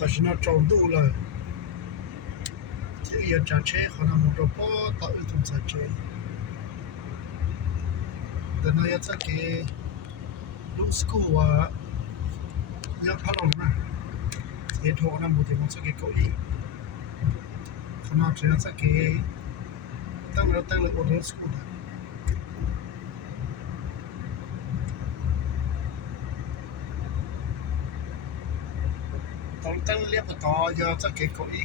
ta chỉ nó trâu đủ rồi chứ giờ trả chế họ làm một đồ bó tạo được thùng trả chế từ nay sẽ cái lúc school nhớ phát lòng nè thế thôi làm một thì nó sẽ cái cậu ý còn nó chỉ là sẽ cái tăng lên một lúc school này tăng liệp to giờ sẽ cái cậu ý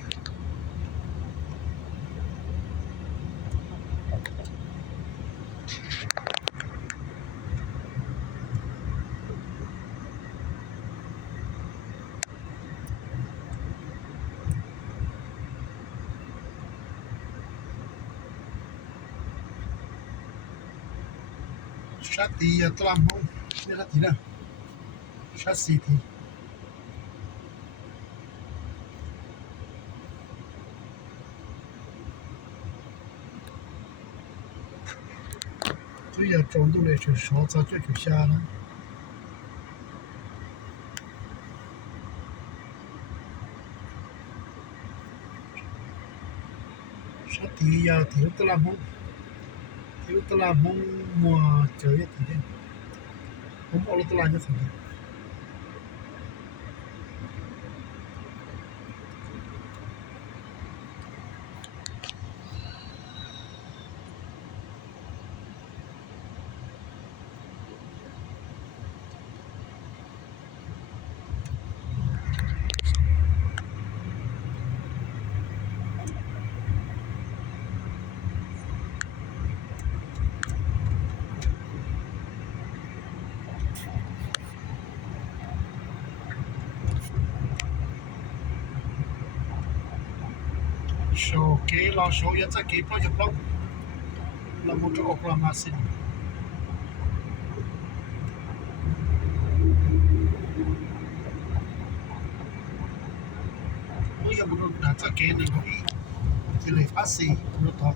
sát thì tôi làm không biết là tí nào sát xì thì bây giờ trồng đủ để chuyển số cho chuyển xa nữa sát thì thiếu tôi làm không mùa trời thì thế không có tôi làm như thế này số cái lo số giờ sẽ cái project log là một chỗ Oklahoma City bây giờ một đã sẽ cái này có ý thì lấy phát xì nó to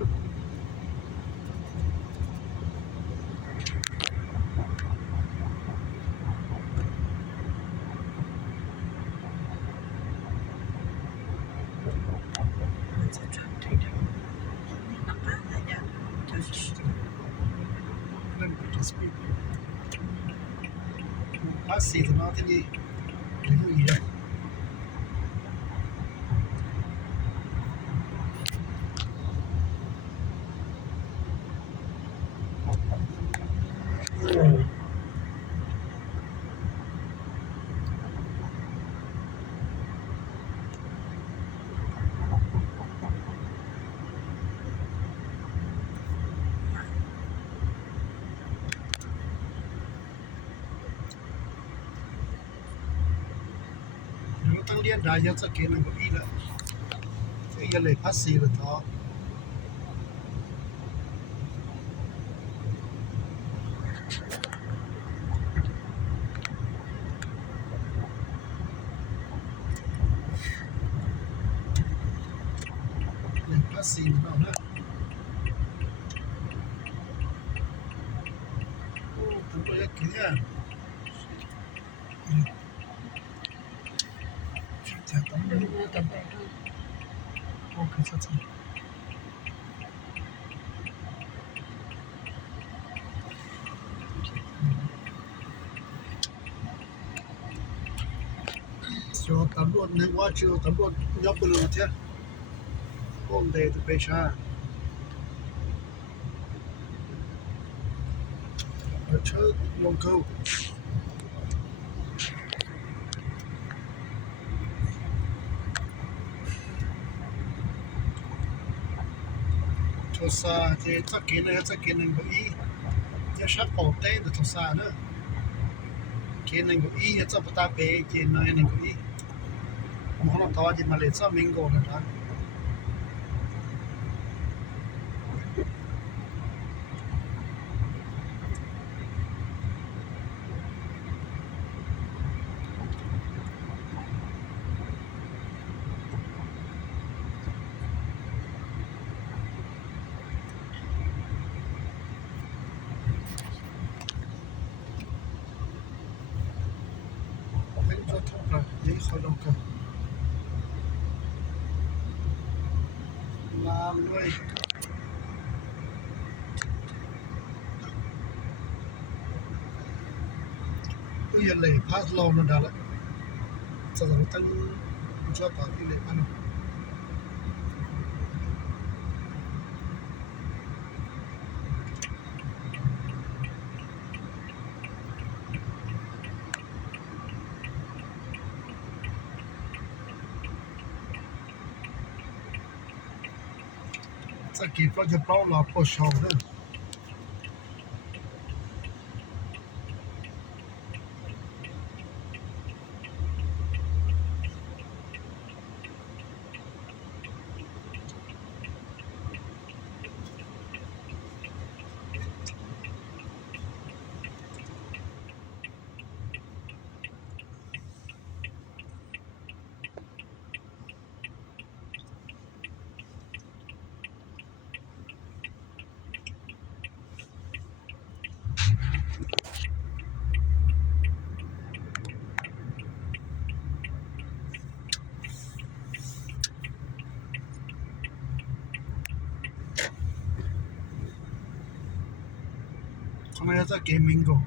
phát xì thì nó thế gì lấy cái gì đây tăng liên đại giờ sẽ cái này có ý là cái giờ lấy phát xì là to lấy phát xì vào nữa tụi tôi kia ok chắc chắn cho tạm luôn nên qua chiều tạm luôn nhóc bự thế hôm nay tụi bây giờ ở chơi long câu cho xa thì chắc cái này có ý chứ sắp bỏ tên được cho xa nữa cái này có ý cho bắt ta về cái này có ý mà nó to thì mà lấy sao mình gọi là đó thôi là dễ khỏi đâu cả làm nuôi bây giờ lấy pass lâu nó đã lại giờ nó tăng cho bảo đi lấy ăn sẽ kịp nóจะเปล่าเราพอชอบเลยทำไมจะเกมมิ่งก็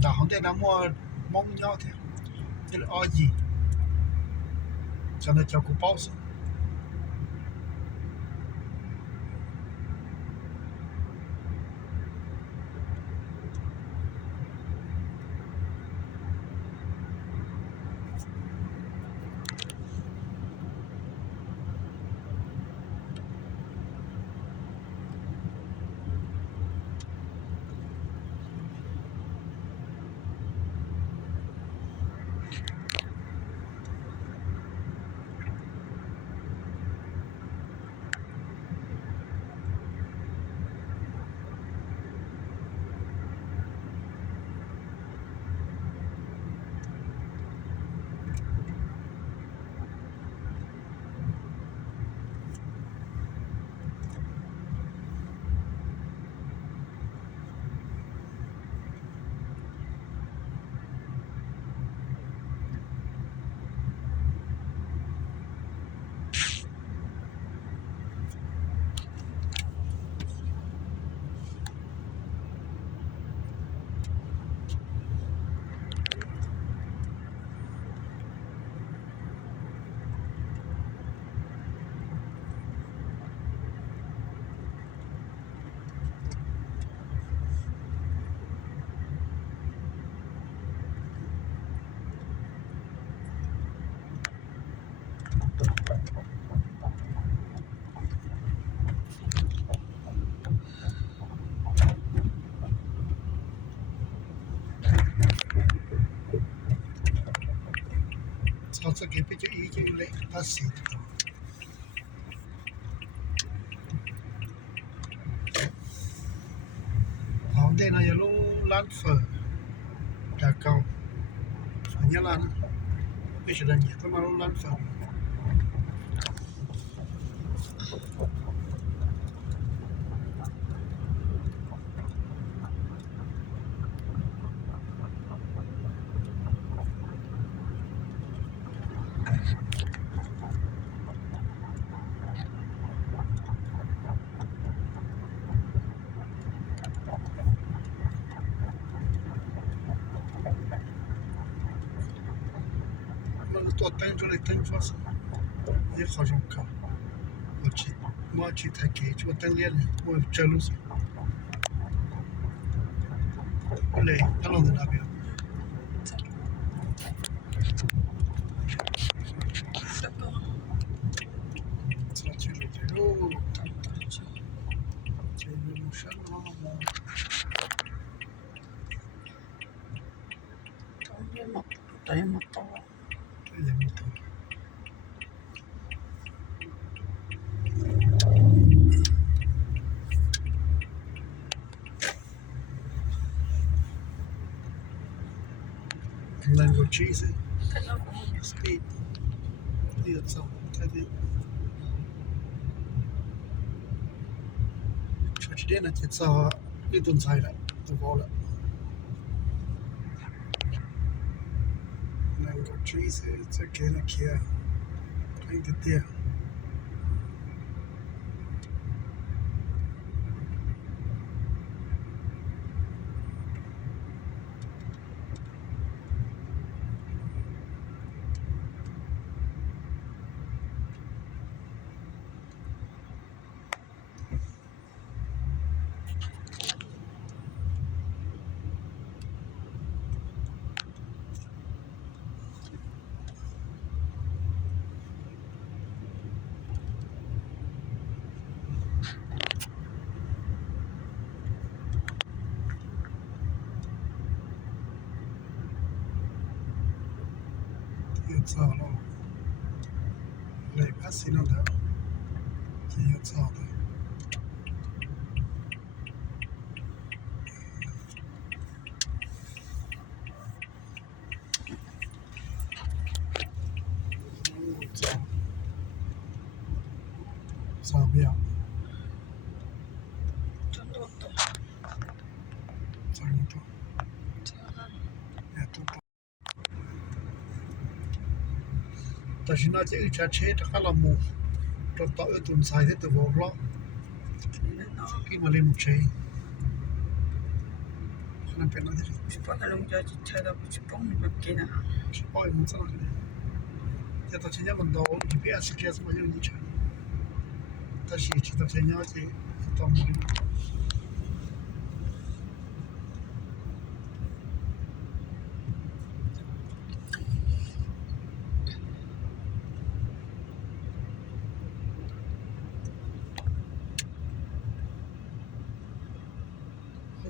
แต่เขาได้น้ำมันมองยอดเท่จะเลยอ้อยจะได้เจ้ากูเป้าสิเขาจะเก็บไปจะอีจะเล็กภาษีเขาได้นะอย่ารู้ร้านเฟอร์จากเก่าอันนี้ร้านไม่ใช่ร้านเนี่ยต้องมารู้ร้านเฟอร์ตัวเต็งจะเลยเต็งฟาสยี่ข้าจงเข้าว่าชีทะเกจว่าเต็งเลี้ยงว่าเจลุสเลยตลอดเลยนะเบียจะเจลุเจลุเจลุชันมาได้หมดตัวได้หมดตัวmango cheese speed thiab sao cái gì cho chị đến là thiệt sao đi tuần sai lại tôi có lại mango trees it's okay like here trying to there it's all like passing on that it's all sabi ya sangi to ya to ta shina je cha che ta kala mu to tun sai de to bo lo ki ma le mu che na pena de Spalano già c'è da un macchina. poi non so ya ta chenya man do GPS ke as ma yo ni cha ta shi chi ta chenya je to mu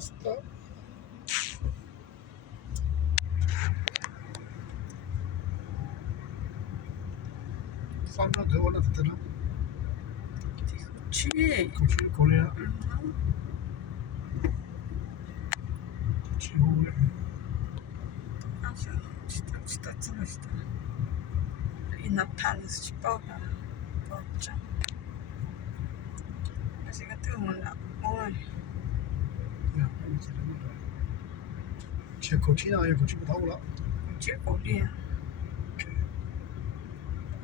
sta fanno che vuole te no Sì. con le ci vuole Sta. I Natale si paga. Porca. Ma si che una. ya c'è cucina io cucino tavola C'è lì.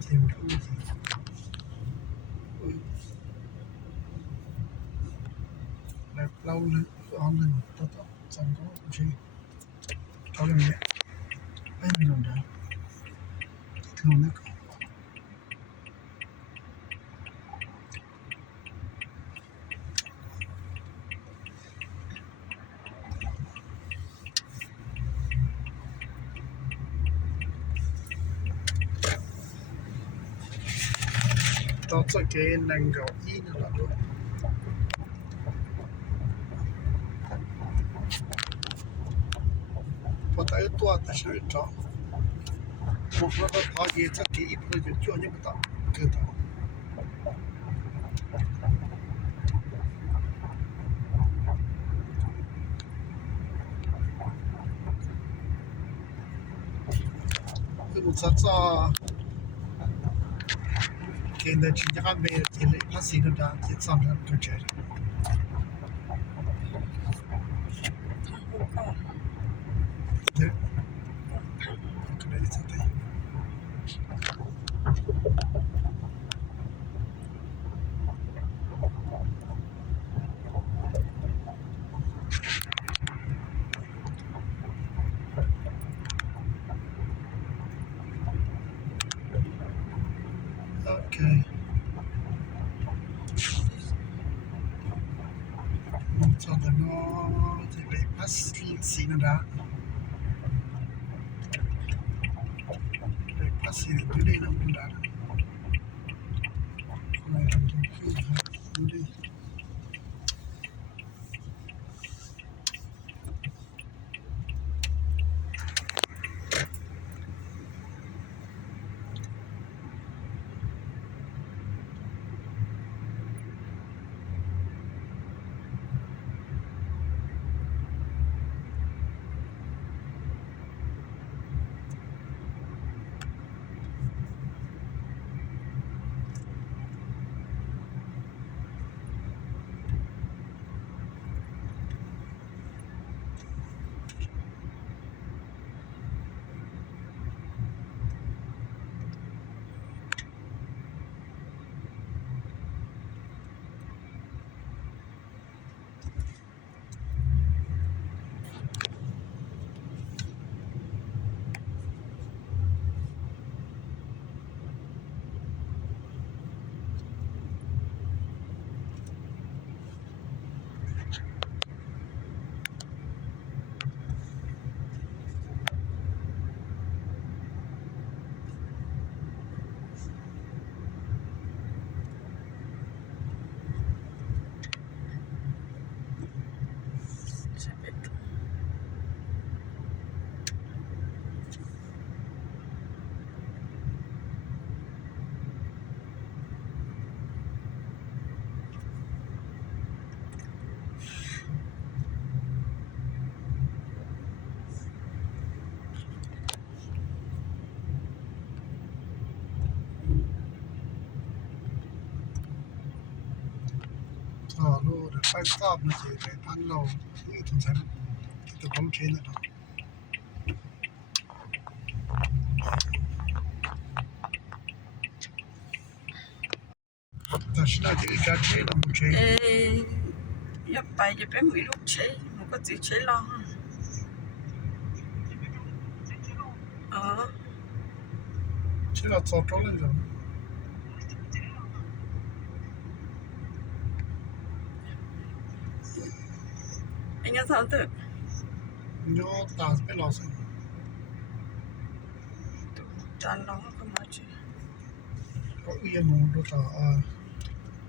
che tempo lâu lên on lên tao tao xong có gì tao lên nhé ấy mình làm được thường nó tao sẽ cái năng gạo ý nó là được và tại tôi ta sẽ cho một nó có gì chắc kỹ bây giờ cho những cái tao cứ tao cái một sát ra cái này chỉ là về thì lấy phát sinh ra thì xong rồi cứ chơi đấy cái này sẽ thấy ok một sau đó nó thì lấy phát sinh ra lấy phát sinh từ đây nó cũng đã này làm cho cái đi luôn được phải stop nó chỉ để ăn lâu những thùng sản từ bóng trên nữa đó ta sẽ nói chỉ cái chế là một chế nhập bài nhập em lúc chế một cái gì chế lo chế là cho trâu lên rồi anh nghe sao được nhớ ta sẽ lo xem ta lo không nói chuyện có yên một đôi tàu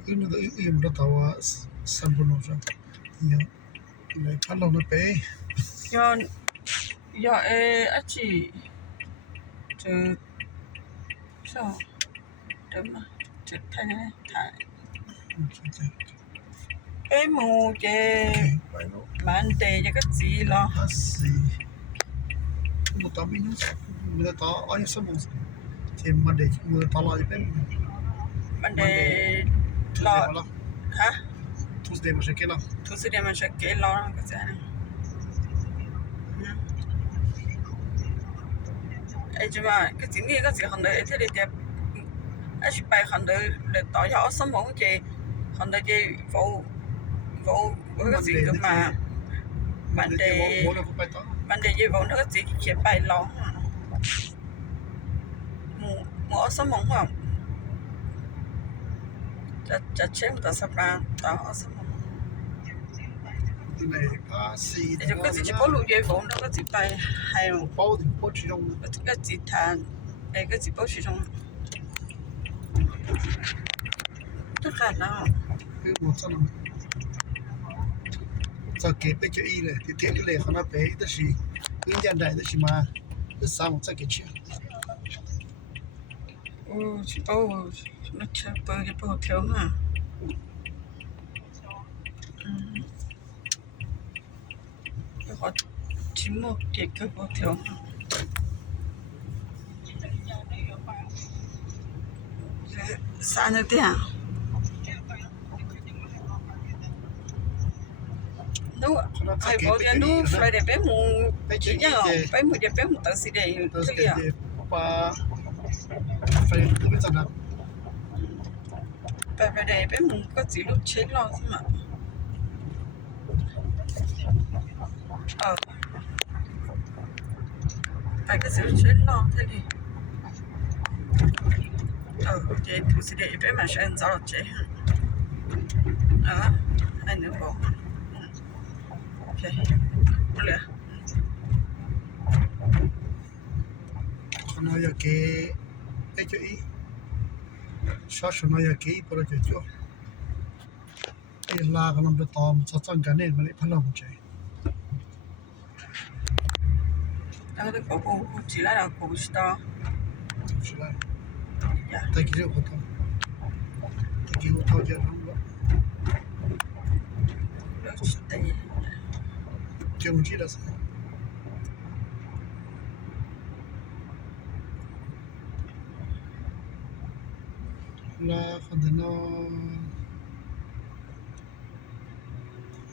yên một đôi tàu sân bồn rồi nhớ lấy phát lòng nó bé do chị từ sao đúng mà trực thay cái mù chè bạn tè cho cái gì lo sì một tàu mình người ta ai sắm một thì mà để người ta lại bên bạn tè lo hả Tuesday mà sẽ kia nào Tuesday mà sẽ kể lo cái gì này ấy chứ mà cái gì này cái gì hắn đấy thế thì ấy chỉ bài hắn đấy để tỏ rõ sắm món chị hắn đấy chị vụ cái gì cơ mà bạn tè chị vụ nó cái gì chỉ bài lo mua sắm món khôngจะเชื่อมต่อสัปดาห์ต่อสมองแต่ก็จะพอรู้เยอะผมแล้วก็จะไปให้ก็จะทานก็จะพอชิลทุกการนะคือหมดซะแล้วจะเก็บไปเจออีเลยที่เที่ยวเลยเขาหน้าไปแต่สิวิญญาณใดแต่สิมาคือสามจะเก็บเชื่อโอ้ชิโอ้ไม่เชื่อเปิดจะเปิดเที่ยวมาก็ชิมกเด็กก็เปิดเที่ยวสานเดียนู้ใครบอกอย่างนู้ใครเดี๋ยวไปหมู่ยังอ่ะไปหมู่เดี๋ยวไปหมู่ตั้งสิเดียวทุกอย่างป้าไฟก็ไม่สนับไปเดี๋ยวไปหมู่ก็จีลูกเช็ดรอใช่ไหมไปก็จีลูกเช็ดรอเท่านี้เดี๋ยวทุกสิเดี๋ยวไปมาเช็ดจ้าเจ๊ให้หนูบอกโอเคหมดเลยขณะยาเกะไอ้เจ้าอีชาชนายาเกะปรเจโจไอ้ลากันลำไปตอมสังกันเนี่ยมันเลยพันเราหมดใจแล้วก็กูจีแล้วเรากูชิตาใช่ไหมแต่กี่เรื่องเขาทำแต่กี่เขาทำเยอะแล้วแล้วชิตาเจ้าจีละสิลาคนเดิน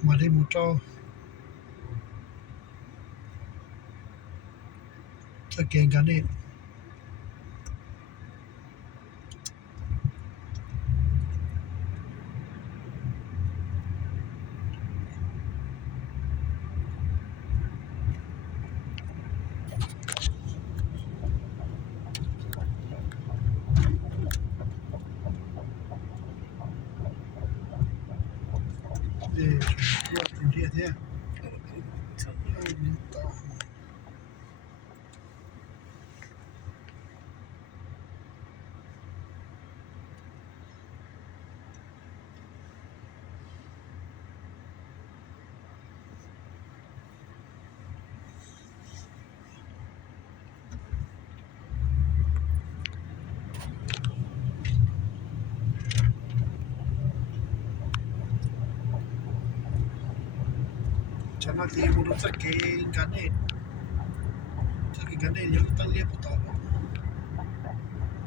มาได้หมดจ้าจะเก่งกันเนี่ยเดี๋ยวเนี่ยฉันว่าที่บุรุษจะเก่งกันเนี่ยจะเก่งกันเนี่ยยังต้องเรียบต่อ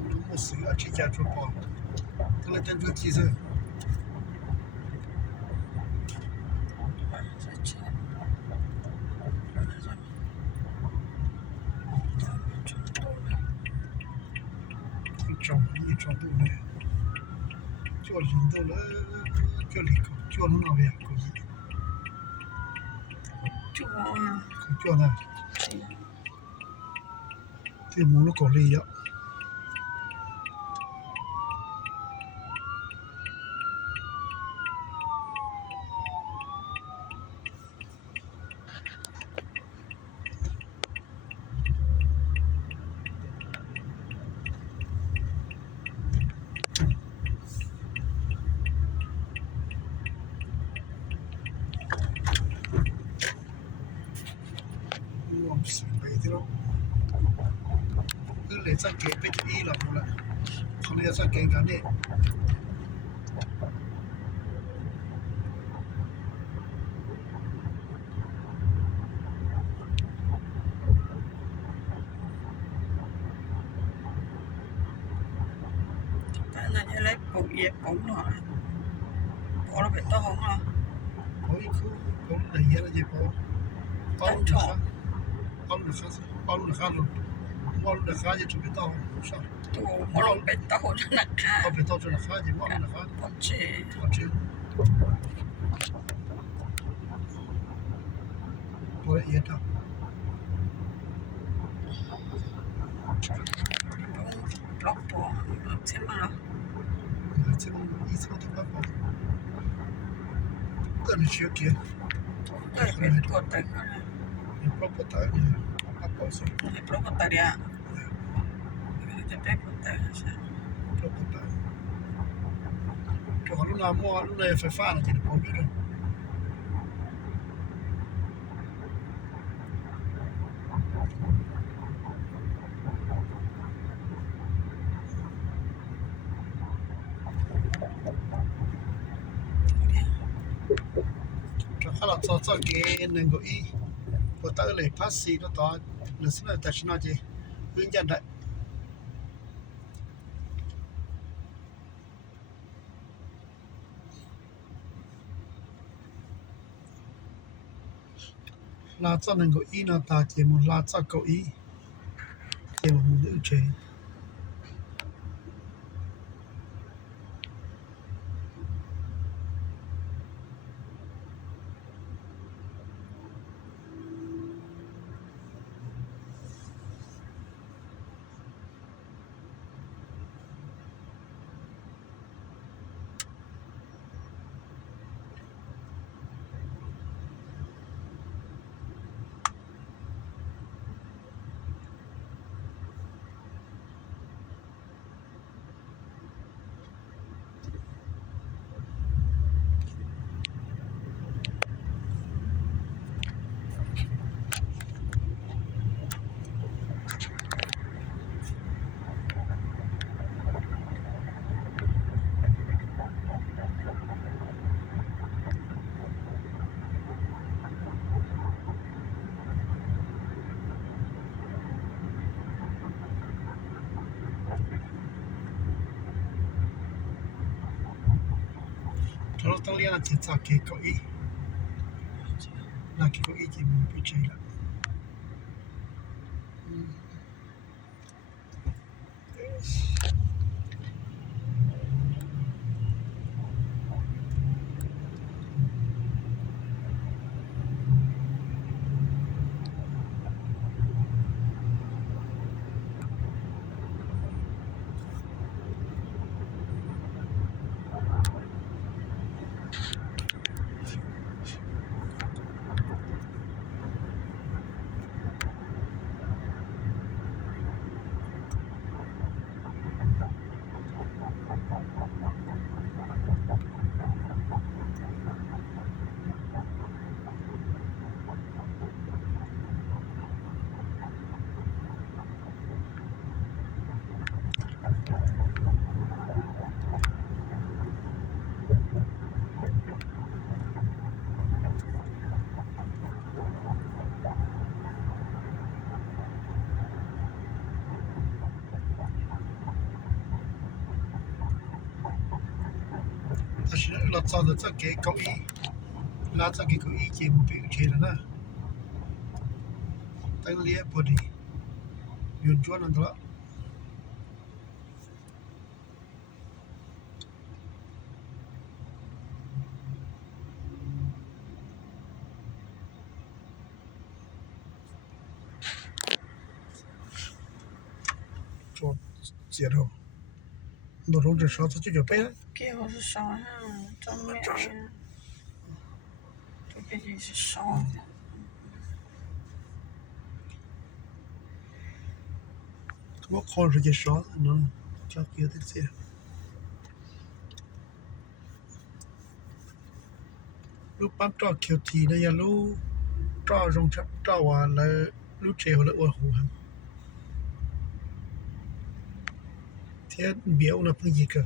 รู้มุสลิมอาชีพจะจบพอต้องเล่นจนจบที่สุด cho tụ này cho liền đâu là cho liền cho nó nào vậy có gì chua cho nào thì muốn nó có lý đó mua xịn vậy thế đó cứ lấy sang kế bên ý là một lại không lấy sang kế garnett cái này như lấy bột dẹp bún rồi bỏ nó bị to không à có ít khu có đầy ra gì có được khác có được khác luôn có được khác gì chụp bị to sao tụ bỏ nó bị to nó nặng có bị to cho được khác gì có được khác có chế có chứ có ý đâu lóc bỏ xem mà 지금 이 상태 갖고 끝을 지을게 cái bị tuột tới 이 프로포타 갖고 있어 cái promotaria cái bị promotaria 프로포타 저거는 나무 알루에 페파는 지금 보면은 하나 더 있는 거 이, 뭐 따로 파시도 더 넣으면 다시 나지. 굉장히 라짜는 거 이나 다 제목 라짜 거 이, 제목 뭐지? 저로 떨리나 진짜 개거이 나 개거이 지금 비치라 다시 라짜도 저 개거이 라짜 개거이 지금 비치라 땅리에 버디 윤주는 들어 接头，那种这烧子就背了。给我是烧呀，真美呀，这毕竟是烧的。我考试就烧，能叫别的些。lúc bắt trò kiểu thì đây là lúc trò rong chấp trò là lúc trèo là ở hồ hàng thế biểu là cái gì cơ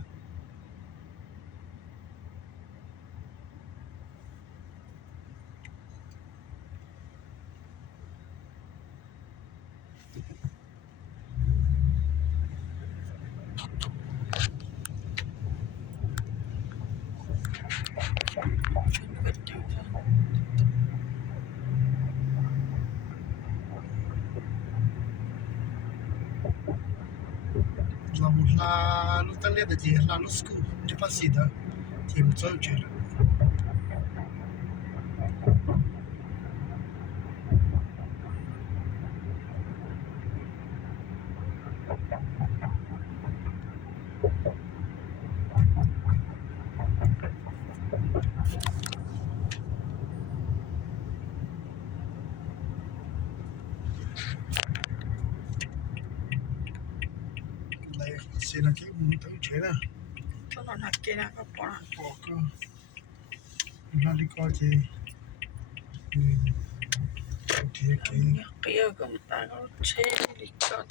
là một là lúc ta lên là gì là lúc school chứ pas gì đó thì một số chuyện này xin là cái muốn tới chế nè cho nó hạt kia nè các bạn. bỏ cơ là đi coi gì thì cái Kia cũng ta có chế đi cho